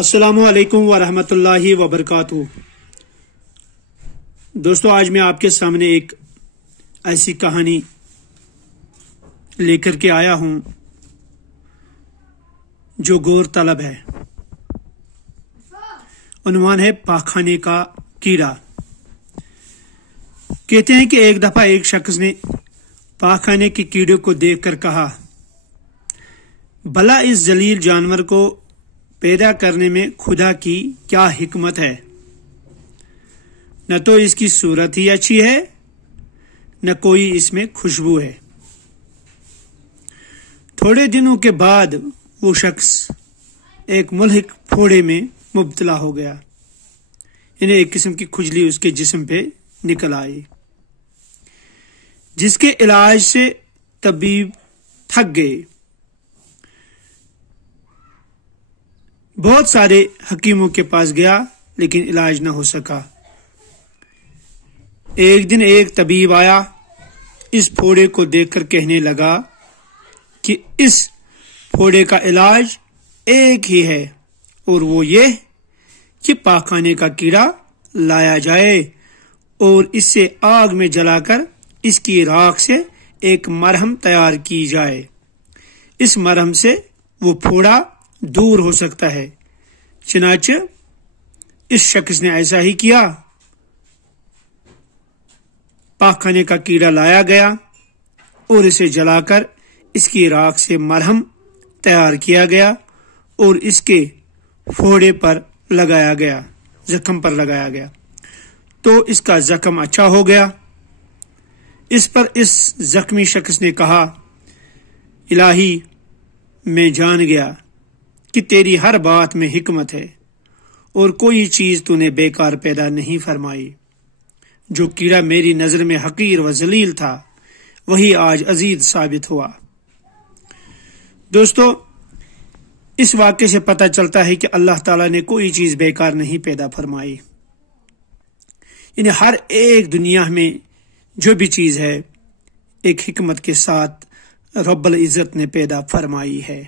अस्सलामु अलैकुम वरहमतुल्लाहि वबरकातुहू। दोस्तों, आज मैं आपके सामने एक ऐसी कहानी लेकर के आया हूं जो गौर तलब है। उन्वान है पाखाने का कीड़ा। कहते हैं कि एक दफा एक शख्स ने पाखाने के कीड़े को देखकर कहा, भला इस जलील जानवर को पैदा करने में खुदा की क्या हिकमत है। न तो इसकी सूरत ही अच्छी है, न कोई इसमें खुशबू है। थोड़े दिनों के बाद वो शख्स एक मुल्हिक फोड़े में मुब्तला हो गया। इन्हें एक किस्म की खुजली उसके जिस्म पे निकल आई, जिसके इलाज से तबीब थक गए। बहुत सारे हकीमों के पास गया, लेकिन इलाज न हो सका। एक दिन एक तबीब आया, इस फोड़े को देखकर कहने लगा कि इस फोड़े का इलाज एक ही है, और वो ये कि पाखाने का कीड़ा लाया जाए और इससे आग में जलाकर इसकी राख से एक मरहम तैयार की जाए। इस मरहम से वो फोड़ा दूर हो सकता है। चनाचे इस शख्स ने ऐसा ही किया। पाखाने का कीड़ा लाया गया और इसे जलाकर इसकी राख से मरहम तैयार किया गया और इसके फोड़े पर लगाया गया, जख्म पर लगाया गया, तो इसका जख्म अच्छा हो गया। इस पर इस जख्मी शख्स ने कहा, इलाही, मैं जान गया कि तेरी हर बात में हिकमत है और कोई चीज तूने बेकार पैदा नहीं फरमाई। जो कीड़ा मेरी नजर में हकीर व जलील था, वही आज अजीज साबित हुआ। दोस्तों, इस वाक्य से पता चलता है कि अल्लाह ताला ने कोई चीज बेकार नहीं पैदा फरमाई। इन्हें हर एक दुनिया में जो भी चीज है, एक हिकमत के साथ रब्बुल इज्जत ने पैदा फरमाई है।